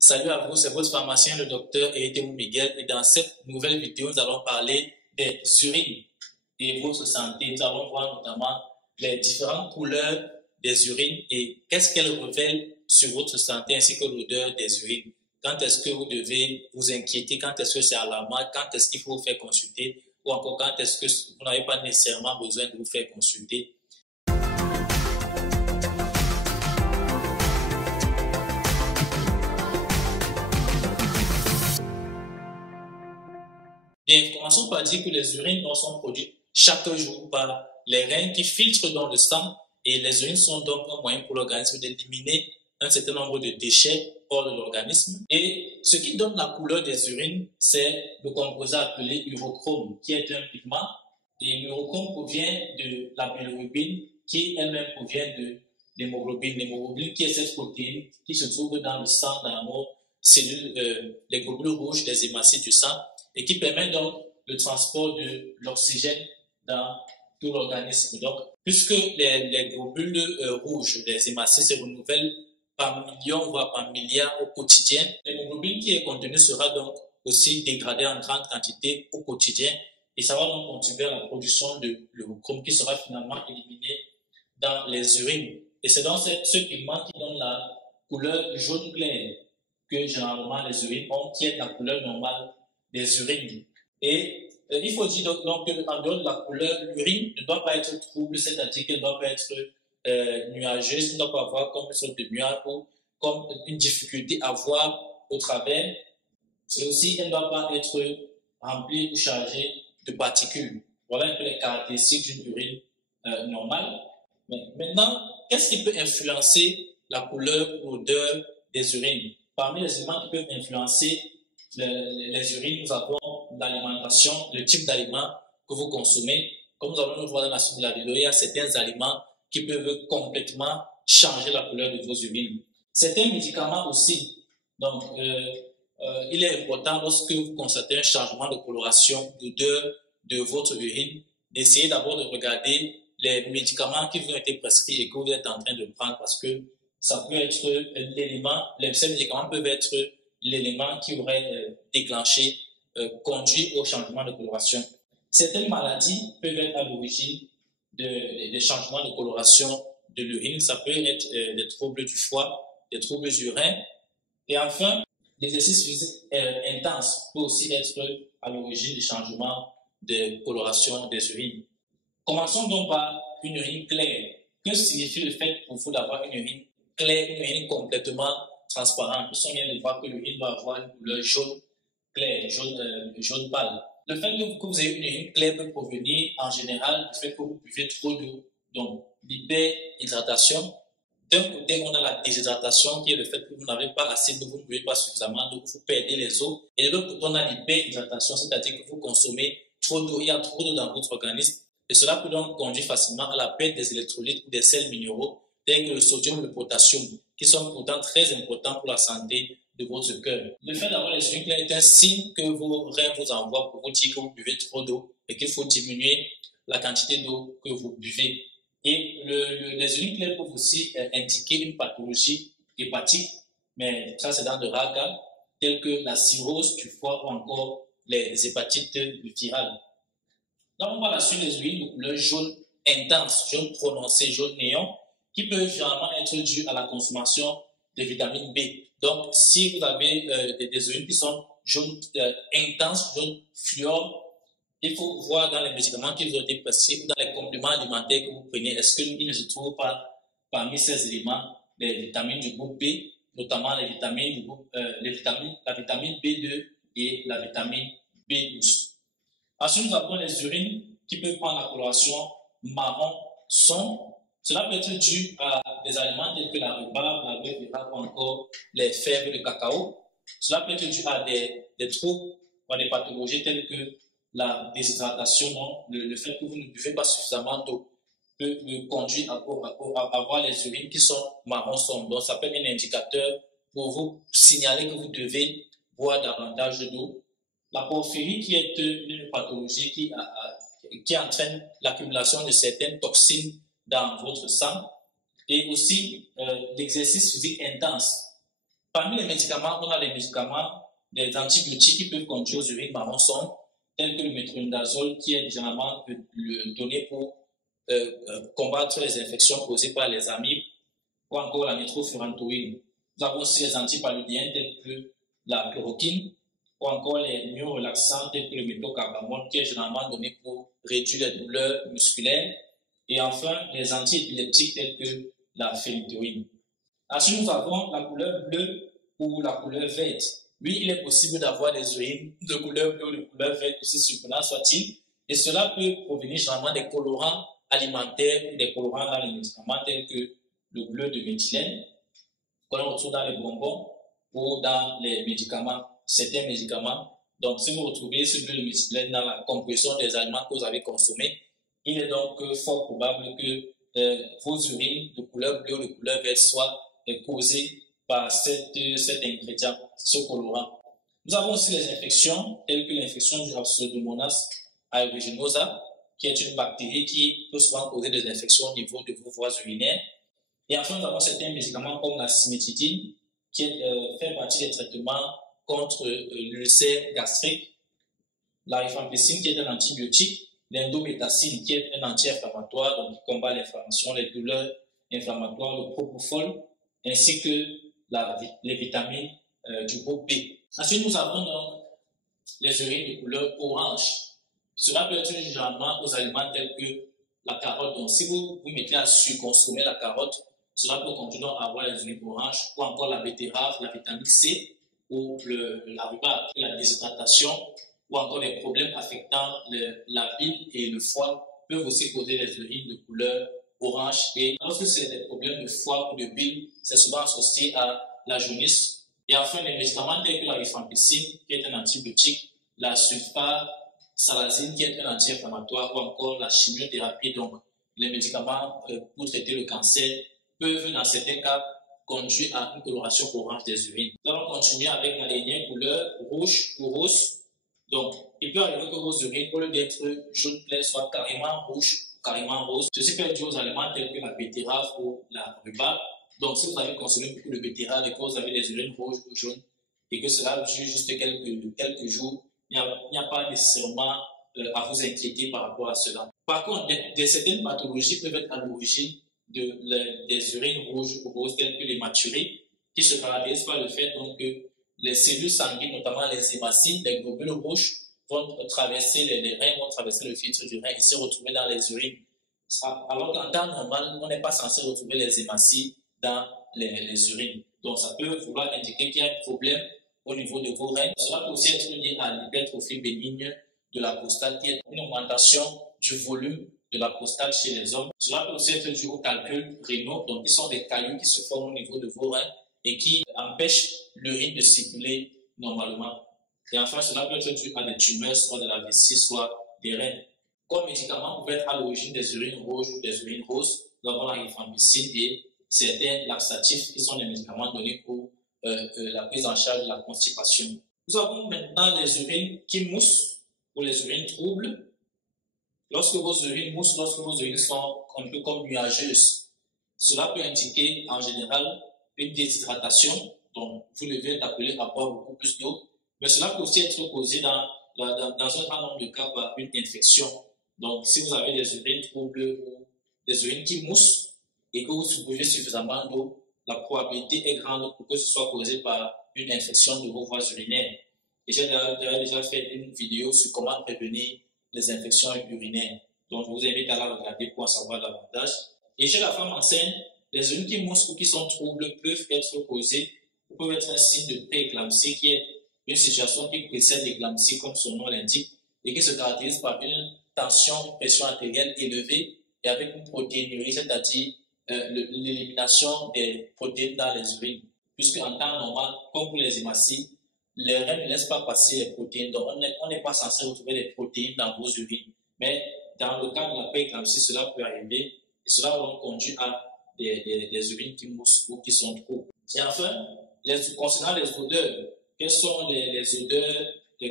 Salut à vous, c'est votre pharmacien, le docteur Eritemu Miguel. Et dans cette nouvelle vidéo, nous allons parler des urines et votre santé. Nous allons voir notamment les différentes couleurs des urines et qu'est-ce qu'elles révèlent sur votre santé ainsi que l'odeur des urines. Quand est-ce que vous devez vous inquiéter, quand est-ce que c'est alarmant, quand est-ce qu'il faut vous faire consulter ou encore quand est-ce que vous n'avez pas nécessairement besoin de vous faire consulter. Bien, commençons par dire que les urines sont produites chaque jour par les reins qui filtrent dans le sang et les urines sont donc un moyen pour l'organisme d'éliminer un certain nombre de déchets hors de l'organisme. Et ce qui donne la couleur des urines, c'est le composé appelé urochrome, qui est un pigment. Et l'urochrome provient de la bilirubine, qui elle-même provient de l'hémoglobine. L'hémoglobine qui est cette protéine qui se trouve dans le sang, dans nos cellules, les globules rouges, les hématies du sang, et qui permet donc le transport de l'oxygène dans tout l'organisme. Donc, puisque les globules rouges, les hématies se renouvellent par millions, voire par milliards au quotidien, l'hémoglobine qui est contenue sera donc aussi dégradée en grande quantité au quotidien et ça va donc contribuer à la production de l'urochrome qui sera finalement éliminé dans les urines. Et c'est donc ce pigment qui donne la couleur jaune clair que généralement les urines ont, qui est la couleur normale des urines. Et il faut dire donc qu'en dehors de la couleur, l'urine ne doit pas être trouble, c'est-à-dire qu'elle ne doit pas être nuageuse, elle ne doit pas avoir comme une sorte de nuage ou comme une difficulté à voir au travers. Et aussi, elle ne doit pas être remplie ou chargée de particules. Voilà un peu les caractéristiques d'une urine normale. Mais maintenant, qu'est-ce qui peut influencer la couleur ou l'odeur des urines? Parmi les éléments qui peuvent influencer les urines, nous avons l'alimentation, le type d'aliment que vous consommez. Comme nous allons le voir dans la suite de la vidéo, il y a certains aliments qui peuvent complètement changer la couleur de vos urines. Certains médicaments aussi. Donc, il est important lorsque vous constatez un changement de coloration, d'odeur de votre urine, d'essayer d'abord de regarder les médicaments qui vous ont été prescrits et que vous êtes en train de prendre parce que ça peut être l'élément, ces médicaments peuvent être l'élément qui aurait déclenché, conduit au changement de coloration. Certaines maladies peuvent être à l'origine des changements de coloration de l'urine. Ça peut être des troubles du foie, des troubles du rein. Et enfin, l'exercice physique intense peut aussi être à l'origine du changement de coloration des urines. Commençons donc par une urine claire. Que signifie le fait pour vous d'avoir une urine claire, une urine complètement transparente? Nous vient de voir que l'urine doit avoir une couleur jaune clair, jaune pâle. Le fait que vous ayez une urine claire peut provenir en général du fait que vous buvez trop d'eau. Donc, l'hyperhydratation. D'un côté, on a la déshydratation qui est le fait que vous n'avez pas assez d'eau, vous ne buvez pas suffisamment d'eau, vous perdez les eaux. Et de l'autre côté, on a l'hyperhydratation, c'est-à-dire que vous consommez trop d'eau, il y a trop d'eau dans votre organisme. Et cela peut donc conduire facilement à la perte des électrolytes ou des sels minéraux, tels que le sodium et le potassium, qui sont pourtant très importants pour la santé de votre cœur. Le fait d'avoir les urines claires est un signe que vos reins vous envoient pour vous dire que vous buvez trop d'eau et qu'il faut diminuer la quantité d'eau que vous buvez. Et les urines claires peuvent aussi indiquer une pathologie hépatique, mais ça c'est dans de rares cas, tels que la cirrhose du foie ou encore les hépatites virales. Là, on voit la suite des urines de couleur jaune intense, jaune prononcé, jaune néon, qui peuvent généralement être dues à la consommation de vitamine B. Donc, si vous avez des urines qui sont jaune intenses, jaune fluor, il faut voir dans les médicaments qui vous ont été prescrits ou dans les compléments alimentaires que vous prenez, est-ce qu'il ne se trouve pas parmi ces éléments les vitamines du groupe B, notamment les vitamines du groupe, la vitamine B2 et la vitamine B12. Ensuite, nous avons les urines qui peuvent prendre la coloration marron sombre. Cela peut être dû à des aliments tels que la rhubarbe, la betterave ou encore les fèves de cacao. Cela peut être dû à des troubles ou à des pathologies telles que la déshydratation, le fait que vous ne buvez pas suffisamment d'eau peut conduire à avoir les urines qui sont marron sombre. Donc, ça peut être un indicateur pour vous signaler que vous devez boire davantage d'eau. La porphyrie qui est une pathologie qui entraîne l'accumulation de certaines toxines dans votre sang et aussi l'exercice physique intense Parmi les médicaments, on a les médicaments, des antibiotiques qui peuvent conduire aux urines marron sombre, tels que le métronidazole, qui est généralement donné pour combattre les infections causées par les amibes, ou encore la nitrofurantoïne. Nous avons aussi les antipaludiens tels que la chloroquine, ou encore les myorelaxants tels que le méthocarbamol, qui est généralement donné pour réduire les douleurs musculaires. Et enfin, les antiépileptiques tels que la phénitoïne. Ensuite, nous avons la couleur bleue ou la couleur verte. Oui, il est possible d'avoir des urines de couleur bleue ou de couleur verte, aussi surprenant soit-il, et cela peut provenir généralement des colorants alimentaires ou des colorants dans les médicaments tels que le bleu de méthylène, qu'on retrouve dans les bonbons ou dans les médicaments, certains médicaments. Donc, si vous retrouvez ce bleu de méthylène dans la composition des aliments que vous avez consommés, il est donc fort probable que vos urines de couleur bleue ou de couleur verte soient causées par cet ingrédient, ce colorant. Nous avons aussi les infections, telles que l'infection du Pseudomonas aeruginosa, qui est une bactérie qui peut souvent causer des infections au niveau de vos voies urinaires. Et enfin, nous avons certains médicaments comme la cimétidine, qui fait partie des traitements contre l'ulcère gastrique, la rifampicine, qui est un antibiotique, l'indométacine, qui est un anti-inflammatoire, donc qui combat l'inflammation, les douleurs inflammatoires, le propofol, ainsi que les vitamines du groupe B. Ensuite, nous avons donc les urines de couleur orange. Cela peut être généralement aux aliments tels que la carotte. Donc, si vous vous mettez à surconsommer la carotte, cela peut conduire à avoir les urines oranges, ou encore la betterave, la vitamine C, ou la rhubarbe, la déshydratation, ou encore les problèmes affectant la bile et le foie peuvent aussi causer les urines de couleur orange. Et lorsque c'est des problèmes de foie ou de bile, c'est souvent associé à la jaunisse. Et enfin, les médicaments tels que la rifampicine, qui est un antibiotique, la sulfasalazine, qui est un anti-inflammatoire, ou encore la chimiothérapie, donc les médicaments pour traiter le cancer, peuvent dans certains cas conduire à une coloration orange des urines. Nous allons continuer avec la dernière couleur, rouge ou rose. Donc, il peut arriver que vos urines, au lieu d'être jaune clair, soient carrément rouges, carrément roses. Ceci peut être dû aux aliments tels que la betterave ou la rhubarbe. Donc, si vous avez consommé beaucoup de betterave et que vous avez des urines rouges ou jaunes, et que cela dure juste quelques jours, il n'y a pas nécessairement à vous inquiéter par rapport à cela. Par contre, certaines pathologies peuvent être à l'origine des urines rouges ou roses telles que les maturées, qui se caractérisent par le fait donc, que les cellules sanguines, notamment les hématocytes, les globules rouges, vont traverser les reins, vont traverser le filtre du rein et se retrouver dans les urines. Alors qu'en temps normal, on n'est pas censé retrouver les hématocytes dans les urines. Donc ça peut vouloir indiquer qu'il y a un problème au niveau de vos reins. Cela peut aussi être lié à l'hypertrophie bénigne de la prostate, qui est une augmentation du volume de la prostate chez les hommes. Cela peut aussi être dû aux calculs rénaux, donc qui sont des cailloux qui se forment au niveau de vos reins et qui empêchent l'urine de circuler normalement. Et enfin, cela peut être dû à des tumeurs, soit de la vessie, soit des reins. Comme médicament peut être à l'origine des urines rouges ou des urines roses, nous avons la rifampicine et certains laxatifs qui sont des médicaments donnés pour la prise en charge de la constipation. Nous avons maintenant les urines qui moussent ou les urines troubles. Lorsque vos urines moussent, lorsque vos urines sont un peu comme nuageuses, cela peut indiquer en général une déshydratation, donc vous devez appeler à boire beaucoup plus d'eau, mais cela peut aussi être causé dans un grand nombre de cas par une infection. Donc si vous avez des urines troubles ou des urines qui moussent et que vous buvez suffisamment d'eau, la probabilité est grande pour que ce soit causé par une infection de vos voies urinaires. Et j'ai déjà fait une vidéo sur comment prévenir les infections urinaires. Donc, je vous invite à la regarder pour en savoir davantage. Et chez la femme enceinte, les urines qui moussent ou qui sont troubles peuvent être causées ou peuvent être un signe de pré-éclampsie, qui est une situation qui précède l'éclampsie, comme son nom l'indique, et qui se caractérise par une tension, une pression artérielle élevée et avec une protéinurie, c'est-à-dire l'élimination des protéines dans les urines. Puisque en temps normal, comme pour les hématocytes, les reins ne laissent pas passer les protéines, donc on n'est pas censé retrouver les protéines dans vos urines. Mais dans le cas de la pré-éclampsie, cela peut arriver et cela va donc conduire à des urines qui moussent ou qui sont trop. Et enfin, concernant les odeurs, quelles sont les odeurs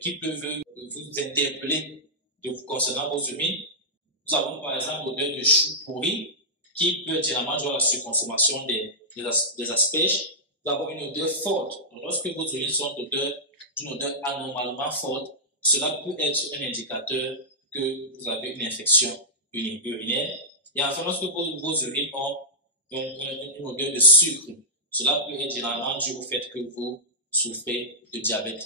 qui peuvent vous interpeller concernant vos urines? Nous avons par exemple l'odeur de chou pourri qui peut généralement jouer à la surconsommation des asperges. avoir une odeur forte. Donc, lorsque vos urines sont d'une odeur anormalement forte, cela peut être un indicateur que vous avez une infection urinaire. Et enfin, lorsque vos urines ont une odeur de sucre, cela peut être généralement dû au fait que vous souffrez de diabète.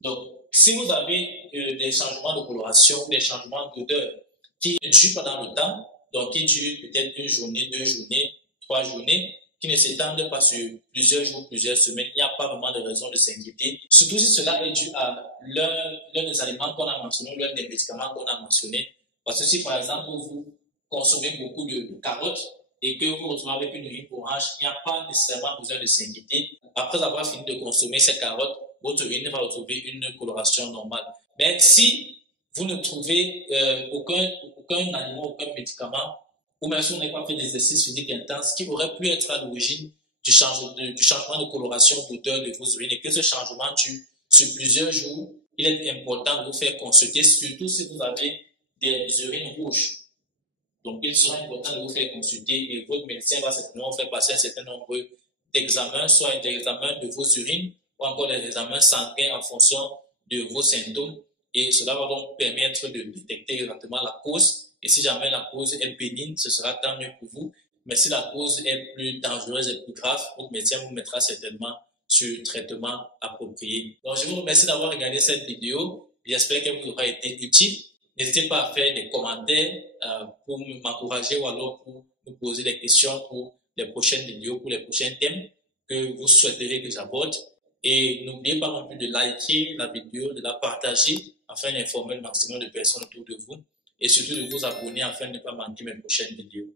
Donc, si vous avez des changements de coloration ou des changements d'odeur qui durent pendant le temps, donc qui durent peut-être une journée, 2 journées, 3 journées, qui ne s'étendent pas sur plusieurs jours, plusieurs semaines, il n'y a pas vraiment de raison de s'inquiéter. Surtout si cela est dû à l'un des aliments qu'on a mentionnés, l'un des médicaments qu'on a mentionnés. Parce que si par exemple vous consommez beaucoup de carottes et que vous retrouvez avec une urine orange, il n'y a pas nécessairement besoin de s'inquiéter. Après avoir fini de consommer ces carottes, votre urine va retrouver une coloration normale. Mais si vous ne trouvez aucun aliment, aucun médicament, ou même si vous n'avez pas fait d'exercice physique intense, qui aurait pu être à l'origine du changement de coloration d'odeur de vos urines, et que ce changement dure sur plusieurs jours, il est important de vous faire consulter, surtout si vous avez des urines rouges. Donc, il sera important de vous faire consulter et votre médecin va certainement vous faire passer un certain nombre d'examens, soit des examens de vos urines ou encore des examens sanguins en fonction de vos symptômes. Et cela va donc permettre de détecter exactement la cause. Et si jamais la cause est bénigne, ce sera tant mieux pour vous. Mais si la cause est plus dangereuse et plus grave, votre médecin vous mettra certainement sur le traitement approprié. Donc, je vous remercie d'avoir regardé cette vidéo. J'espère qu'elle vous aura été utile. N'hésitez pas à faire des commentaires pour m'encourager ou alors pour me poser des questions pour les prochaines vidéos, pour les prochains thèmes que vous souhaiteriez que j'aborde. Et n'oubliez pas non plus de liker la vidéo, de la partager afin d'informer le maximum de personnes autour de vous et surtout de vous abonner afin de ne pas manquer mes prochaines vidéos.